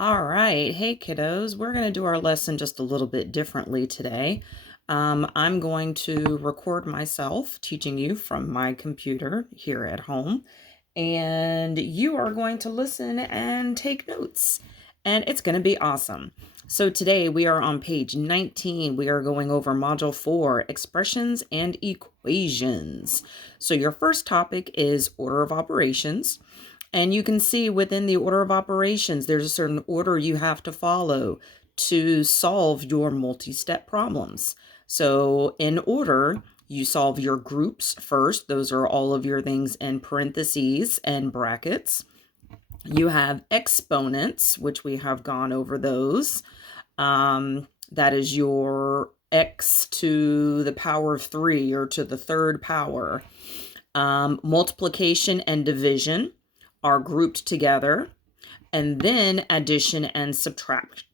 All right. Hey, kiddos. We're going to do our lesson just a little bit differently today. I'm going to record myself teaching you from my computer here at home, and you are going to listen and take notes, and it's going to be awesome. So today we are on page 19. We are going over Module 4, Expressions and Equations. So your first topic is order of operations. And you can see within the order of operations, there's a certain order you have to follow to solve your multi-step problems. So in order, you solve your groups first. Those are all of your things in parentheses and brackets. You have exponents, which we have gone over those. That is your x to the power of 3 or to the third power. Multiplication and division are grouped together, and then addition and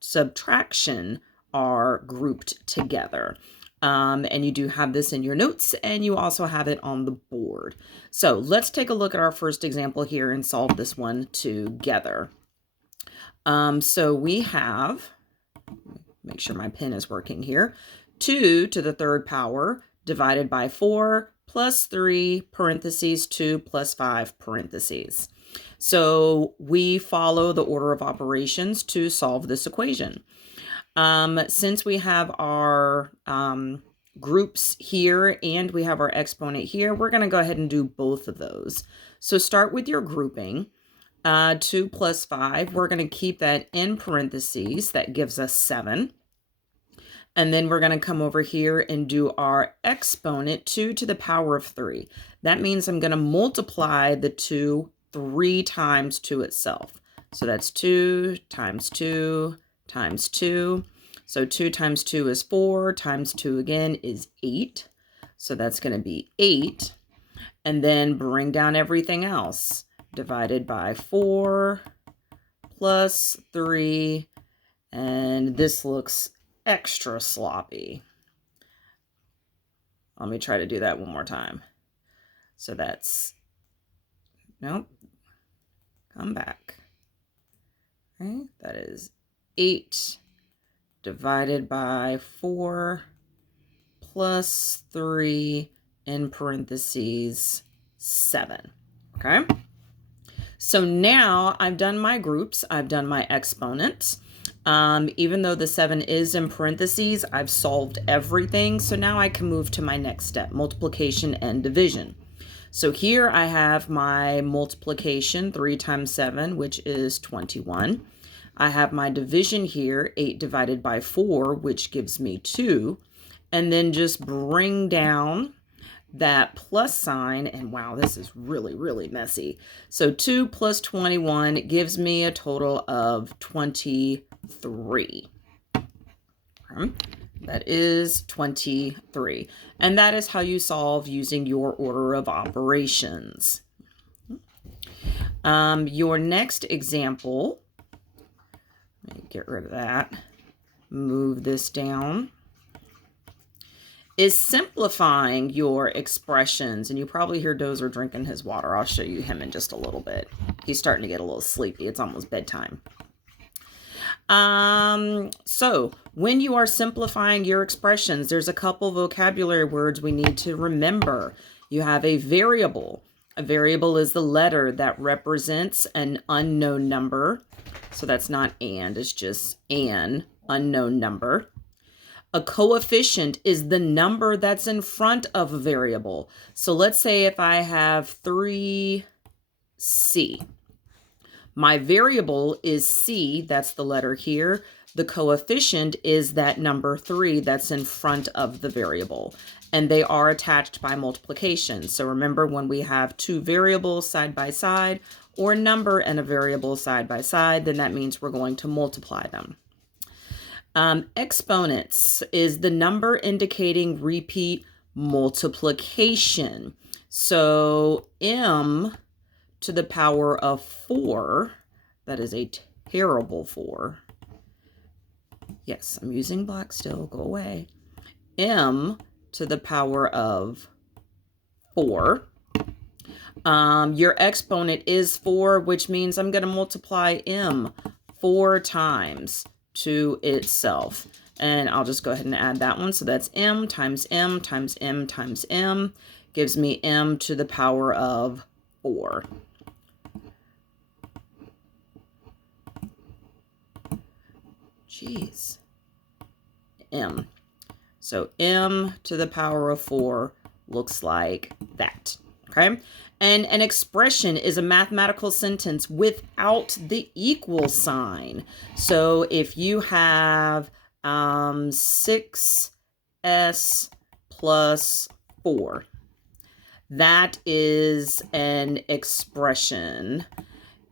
subtraction are grouped together. And you do have this in your notes, and you also have it on the board. So let's take a look at our first example here and solve this one together. So we have, make sure my pen is working here, 2 to the third power divided by 4 plus 3 parentheses 2 plus 5 parentheses. So we follow the order of operations to solve this equation. Since we have our groups here and we have our exponent here, we're going to go ahead and do both of those. So start with your grouping. 2 plus 5, we're going to keep that in parentheses. That gives us 7. And then we're going to come over here and do our exponent, 2 to the power of 3. That means I'm going to multiply the 2 3 times to itself. So that's 2 times 2 times 2. So 2 times 2 is 4, times 2 again is 8. So that's going to be 8. And then bring down everything else. Divided by 4 plus 3. And this looks extra sloppy. Let me try to do that one more time. So that's, nope, come back. Okay, that is 8 divided by 4 plus 3 in parentheses 7. Okay, so now I've done my groups, I've done my exponents. Even though the 7 is in parentheses, I've solved everything. So now I can move to my next step, multiplication and division. So here I have my multiplication, 3 times 7, which is 21. I have my division here, 8 divided by 4, which gives me 2. And then just bring down that plus sign, and wow, this is really, really messy. So 2 plus 21 gives me a total of 23. That is 23. And that is how you solve using your order of operations. Your next example, let me get rid of that, move this down, is simplifying your expressions. And you probably hear Dozer drinking his water. I'll show you him in just a little bit. He's starting to get a little sleepy. It's almost bedtime. So when you are simplifying your expressions, there's a couple vocabulary words we need to remember. You have a variable. A variable is the letter that represents an unknown number. So that's not and, it's just an unknown number. A coefficient is the number that's in front of a variable. So let's say if I have 3C. My variable is C, that's the letter here. The coefficient is that number 3 that's in front of the variable. And they are attached by multiplication. So remember, when we have two variables side by side, or a number and a variable side by side, then that means we're going to multiply them. Exponents is the number indicating repeat multiplication. So m to the power of 4, that is a terrible 4. Yes, I'm using black still, go away. M to the power of 4. Your exponent is 4, which means I'm going to multiply m 4 times to itself. And I'll just go ahead and add that one. So that's m times m times m times m gives me m to the power of 4. Jeez. M. So m to the power of 4 looks like that. Okay. And an expression is a mathematical sentence without the equal sign. So if you have 6s plus 4, that is an expression.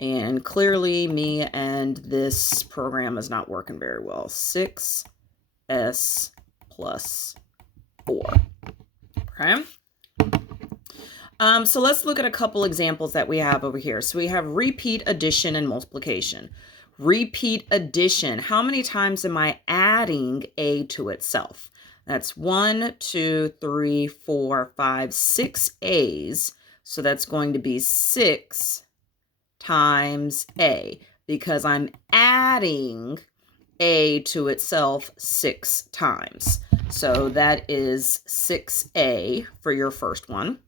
And clearly me and this program is not working very well. 6s plus 4. Okay. So let's look at a couple examples that we have over here. So we have repeat addition and multiplication. Repeat addition. How many times am I adding a to itself? That's 1, 2, 3, 4, 5, 6 a's. So that's going to be 6 times a, because I'm adding a to itself 6 times. So that is 6a for your first one.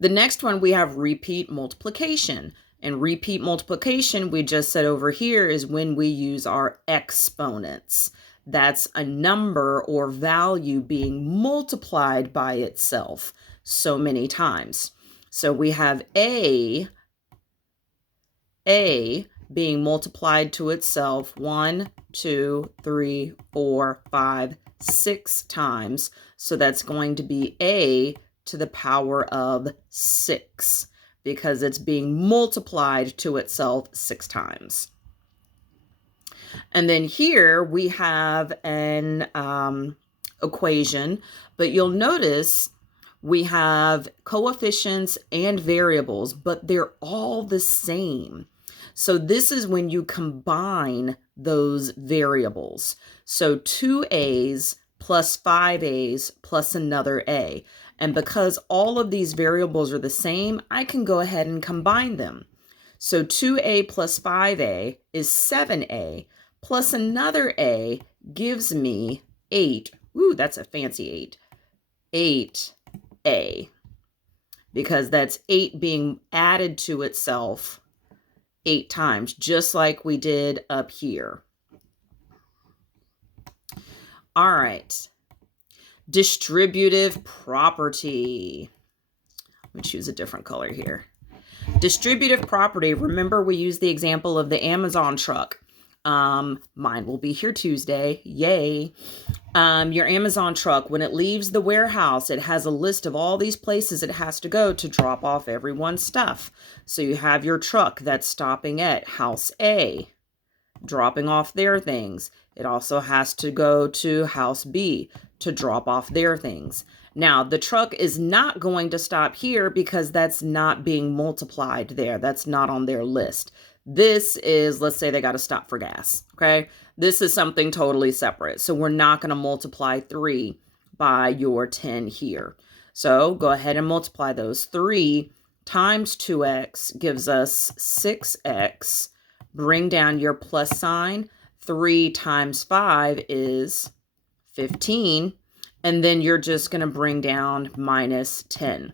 The next one, we have repeat multiplication. And repeat multiplication, we just said over here, is when we use our exponents. That's a number or value being multiplied by itself so many times. So we have a being multiplied to itself 1, 2, 3, 4, 5, 6 times. So that's going to be a to the power of 6 because it's being multiplied to itself 6 times. And then here we have an equation, but you'll notice we have coefficients and variables, but they're all the same. So this is when you combine those variables. So 2a's plus 5a's plus another a. And because all of these variables are the same, I can go ahead and combine them. So 2a plus 5a is 7a plus another a gives me 8. Ooh, that's a fancy 8. 8a. Because that's 8 being added to itself 8 times, just like we did up here. All right. Distributive property. Let me choose a different color here. Distributive property. Remember, we used the example of the Amazon truck. Mine will be here Tuesday. Yay. Your Amazon truck, when it leaves the warehouse, it has a list of all these places it has to go to drop off everyone's stuff. So you have your truck that's stopping at house A, dropping off their things. It also has to go to house B to drop off their things. Now, the truck is not going to stop here because that's not being multiplied there. That's not on their list. This is, let's say they got to stop for gas, okay? This is something totally separate. So we're not going to multiply 3 by your 10 here. So go ahead and multiply those. 3 times 2x gives us 6x. Bring down your plus sign. 3 times 5 is 15. And then you're just going to bring down minus 10.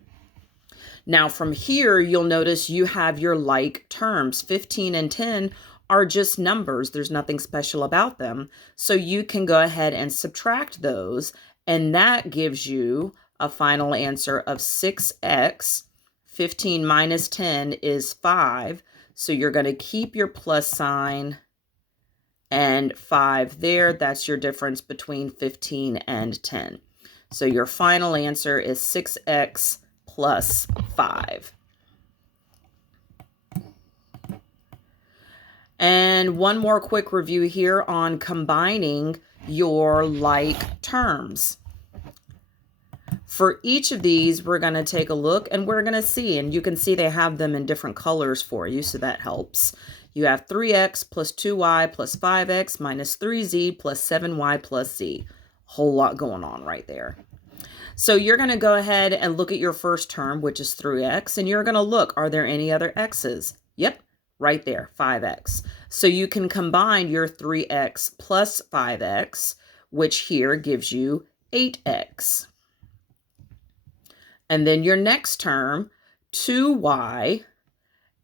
Now from here, you'll notice you have your like terms. 15 and 10 are just numbers. There's nothing special about them. So you can go ahead and subtract those. And that gives you a final answer of 6x. 15 minus 10 is 5. So you're going to keep your plus sign and 5 there. That's your difference between 15 and 10. So your final answer is 6x plus 5. And one more quick review here on combining your like terms. For each of these, we're going to take a look and we're going to see, and you can see they have them in different colors for you, so that helps. You have 3x plus 2y plus 5x minus 3z plus 7y plus z. A whole lot going on right there. So you're going to go ahead and look at your first term, which is 3x, and you're going to look, are there any other x's? Yep, right there, 5x. So you can combine your 3x plus 5x, which here gives you 8x. And then your next term, 2y,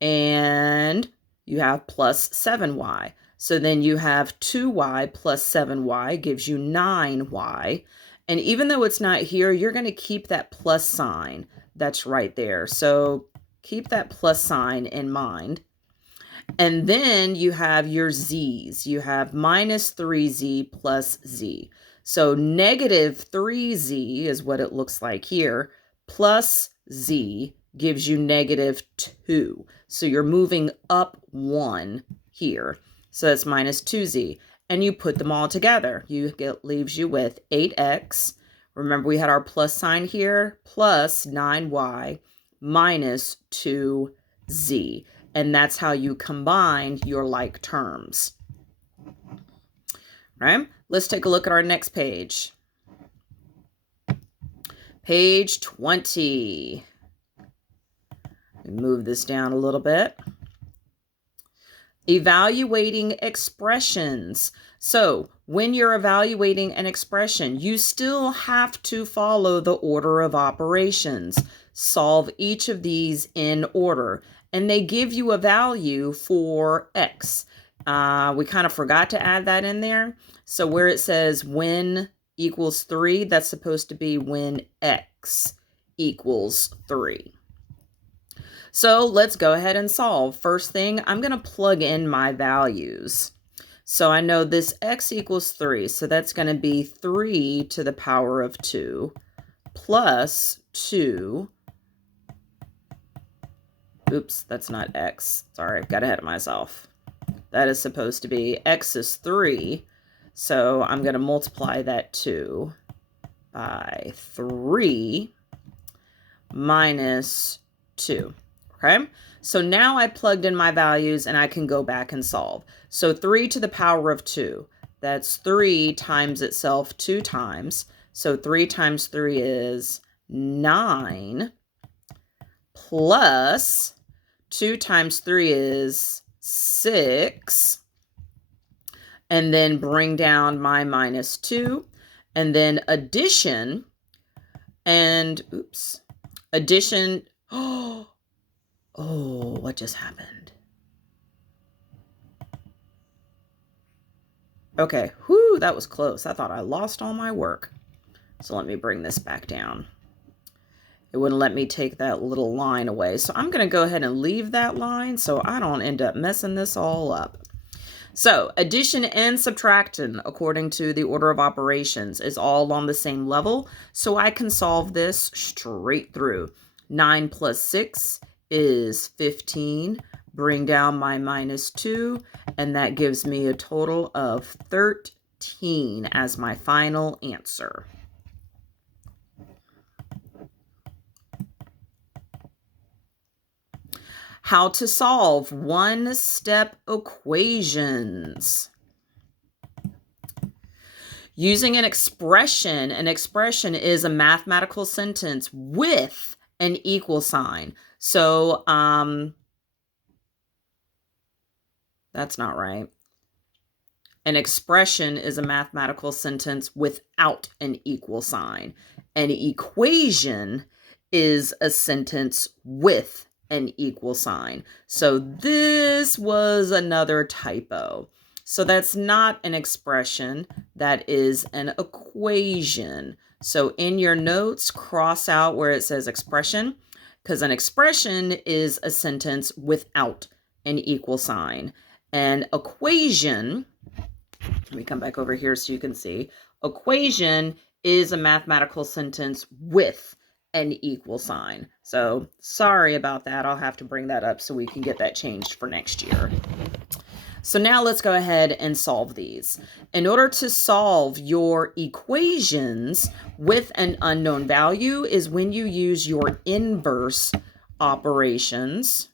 and you have plus 7y. So then you have 2y plus 7y gives you 9y. And even though it's not here, you're going to keep that plus sign that's right there. So keep that plus sign in mind. And then you have your z's. You have minus 3z plus z. So negative 3z is what it looks like here, plus z gives you negative 2. So you're moving up 1 here. So that's minus 2z. And you put them all together. Leaves you with 8x. Remember we had our plus sign here, plus 9y minus 2z. And that's how you combine your like terms. Right? Let's take a look at our next page. Page 20. Move this down a little bit. Evaluating expressions. So when you're evaluating an expression, you still have to follow the order of operations. Solve each of these in order. And they give you a value for x. We kind of forgot to add that in there. So where it says when equals 3, that's supposed to be when x equals 3. So let's go ahead and solve. First thing, I'm going to plug in my values. So I know this x equals 3. So that's going to be 3 to the power of 2 plus 2. Oops, that's not x. Sorry, got ahead of myself. That is supposed to be x is 3. So I'm going to multiply that 2 by 3 minus 2. Okay, so now I plugged in my values and I can go back and solve. So 3 to the power of 2, that's 3 times itself 2 times. So 3 times 3 is 9, plus 2 times 3 is 6. And then bring down my minus 2. And then addition, and addition, oh, what just happened? Okay, whoo, that was close. I thought I lost all my work. So let me bring this back down. It wouldn't let me take that little line away. So I'm going to go ahead and leave that line so I don't end up messing this all up. So addition and subtraction, according to the order of operations, is all on the same level. So I can solve this straight through. 9 plus 6 is 15. Bring down my minus 2, and that gives me a total of 13 as my final answer. How to solve one-step equations. Using an expression is a mathematical sentence with an equal sign. So, that's not right. An expression is a mathematical sentence without an equal sign. An equation is a sentence with an equal sign. So this was another typo. So that's not an expression, that is an equation. So in your notes, cross out where it says expression, because an expression is a sentence without an equal sign. An equation, let me come back over here so you can see, equation is a mathematical sentence with an equal sign. So sorry about that. I'll have to bring that up so we can get that changed for next year. So now let's go ahead and solve these. In order to solve your equations with an unknown value is when you use your inverse operations.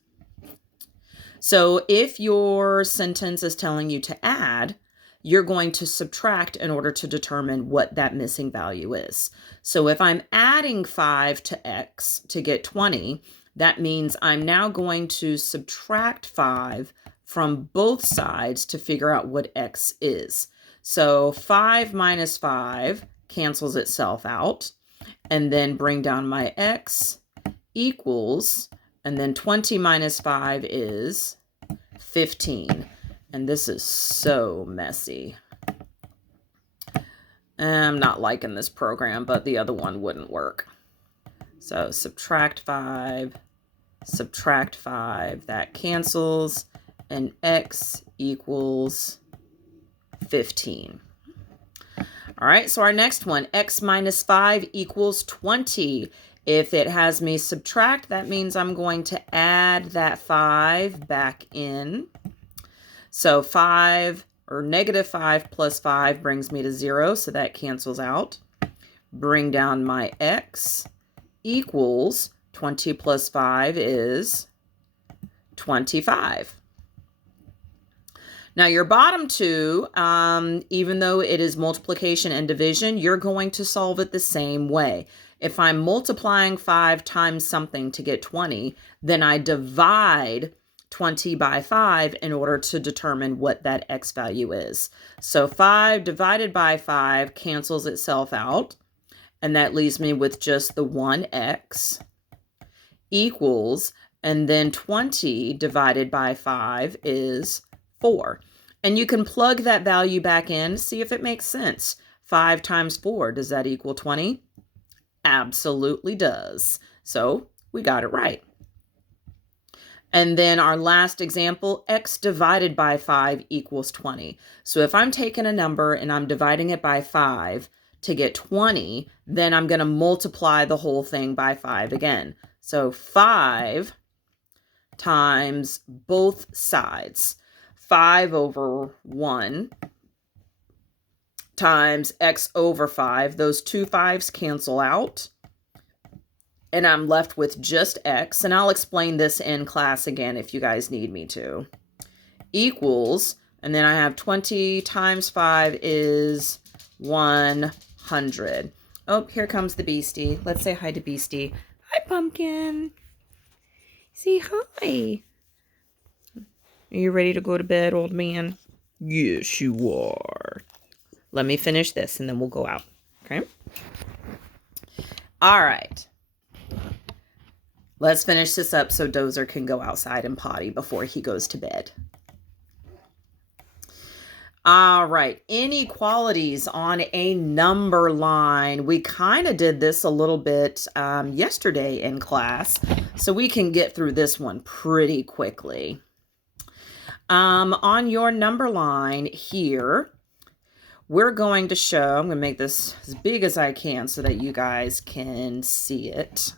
So if your sentence is telling you to add, you're going to subtract in order to determine what that missing value is. So if I'm adding 5 to x to get 20, that means I'm now going to subtract 5 from both sides to figure out what x is. So 5 minus 5 cancels itself out, and then bring down my x equals, and then 20 minus 5 is 15. And this is so messy. I'm not liking this program, but the other one wouldn't work. So subtract 5, that cancels, and x equals 15. All right, so our next one, x minus 5 equals 20. If it has me subtract, that means I'm going to add that 5 back in. So 5 or negative 5 plus 5 brings me to 0, so that cancels out. Bring down my x equals 20 plus 5 is 25. Now your bottom two, even though it is multiplication and division, you're going to solve it the same way. If I'm multiplying 5 times something to get 20, then I divide 20 by 5 in order to determine what that x value is. So 5 divided by 5 cancels itself out, and that leaves me with just the 1x equals, and then 20 divided by 5 is 4. And you can plug that value back in, see if it makes sense. 5 times 4, does that equal 20? Absolutely does. So we got it right. And then our last example, x divided by 5 equals 20. So if I'm taking a number and I'm dividing it by 5 to get 20, then I'm going to multiply the whole thing by 5 again. So 5 times both sides. 5 over 1 times x over 5. Those two 5s cancel out, and I'm left with just x, and I'll explain this in class again if you guys need me to, equals, and then I have 20 times 5 is 100. Oh, here comes the beastie. Let's say hi to Beastie. Hi, Pumpkin. Say hi. Are you ready to go to bed, old man? Yes, you are. Let me finish this and then we'll go out. Okay? All right. Let's finish this up so Dozer can go outside and potty before he goes to bed. All right. Inequalities on a number line. We kind of did this a little bit yesterday in class, so we can get through this one pretty quickly. On your number line here, we're going to show, I'm going to make this as big as I can so that you guys can see it.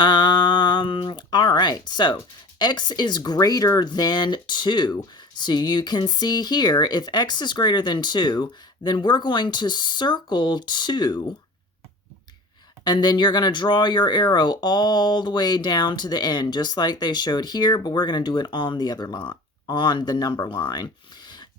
All right, so x is greater than 2. So you can see here, if x is greater than 2, then we're going to circle 2. And then you're going to draw your arrow all the way down to the end, just like they showed here, but we're going to do it on the other line, on the number line.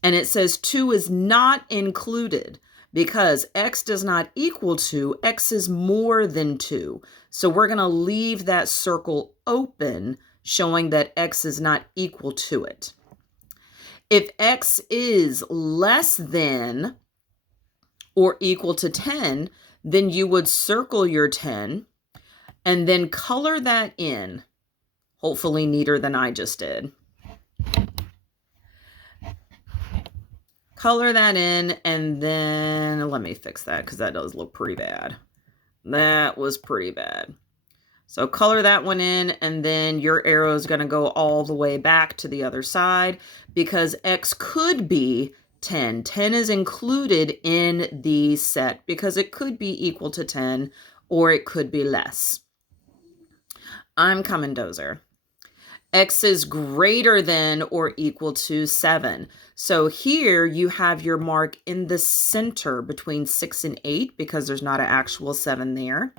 And it says 2 is not included because x does not equal 2, x is more than 2. So we're going to leave that circle open, showing that x is not equal to it. If x is less than or equal to 10, then you would circle your 10 and then color that in, hopefully neater than I just did. Color that in, and then let me fix that because that does look pretty bad. That was pretty bad. So color that one in, and then your arrow is going to go all the way back to the other side because x could be 10. 10 is included in the set because it could be equal to 10 or it could be less. I'm coming, Dozer. X is greater than or equal to 7. So here you have your mark in the center between 6 and 8 because there's not an actual 7 there.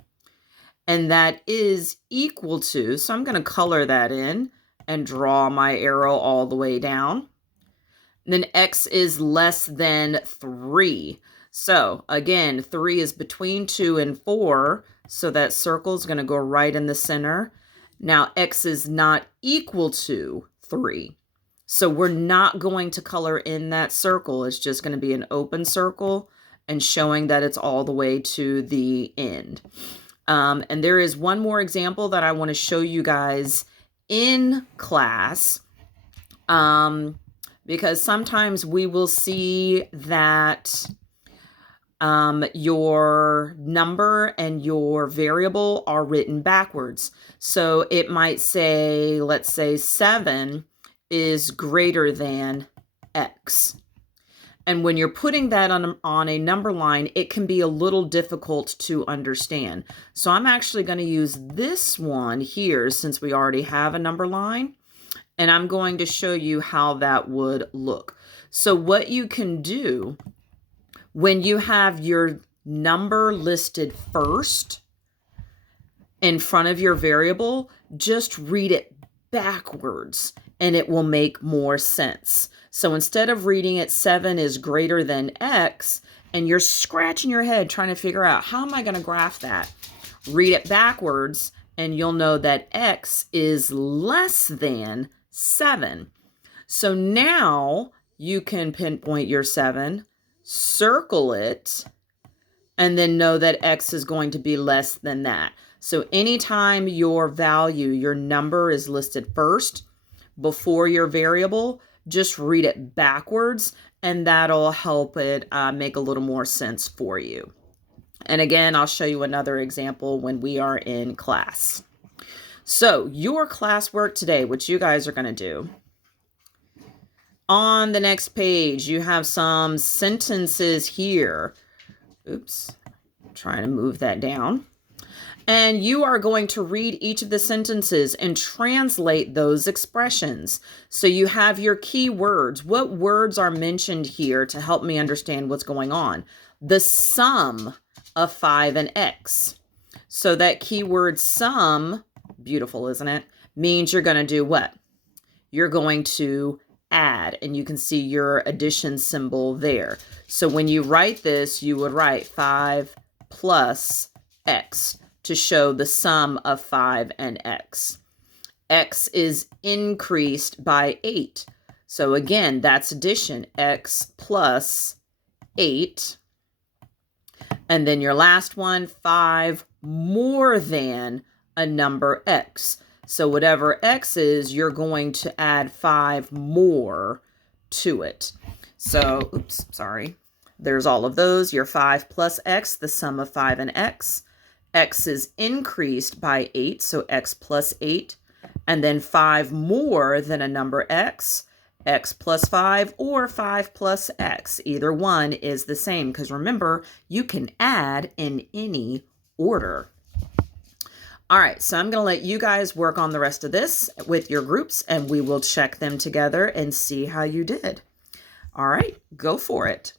And that is equal to, so I'm going to color that in and draw my arrow all the way down. Then x is less than 3. So again, 3 is between 2 and 4. So that circle is going to go right in the center. Now, x is not equal to 3. So we're not going to color in that circle. It's just going to be an open circle and showing that it's all the way to the end. And there is one more example that I want to show you guys in class, because sometimes we will see that your number and your variable are written backwards. So it might say, let's say 7 is greater than x. And when you're putting that on a number line, it can be a little difficult to understand. So I'm actually going to use this one here since we already have a number line. And I'm going to show you how that would look. So what you can do when you have your number listed first in front of your variable, just read it backwards and it will make more sense. So instead of reading it 7 is greater than x, and you're scratching your head trying to figure out how am I going to graph that, read it backwards and you'll know that x is less than 7. So now you can pinpoint your 7, circle it, and then know that x is going to be less than that. So anytime your value, your number is listed first before your variable, just read it backwards and that'll help it make a little more sense for you. And again, I'll show you another example when we are in class. So your classwork today, which you guys are going to do, on the next page, you have some sentences here. Oops, I'm trying to move that down. And you are going to read each of the sentences and translate those expressions. So you have your key words. What words are mentioned here to help me understand what's going on? The sum of 5 and x. So that keyword sum, beautiful, isn't it? Means you're going to do what? You're going to add, and you can see your addition symbol there. So when you write this, you would write 5 plus x to show the sum of 5 and x. X is increased by 8. So again, that's addition, x plus 8. And then your last one, 5 more than a number x. So whatever x is, you're going to add 5 more to it. So, oops, sorry. There's all of those. Your 5 plus x, the sum of 5 and x. X is increased by 8, so x plus 8. And then 5 more than a number x, x plus 5, or 5 plus x. Either one is the same, because remember, you can add in any order. All right, so I'm going to let you guys work on the rest of this with your groups, and we will check them together and see how you did. All right, go for it.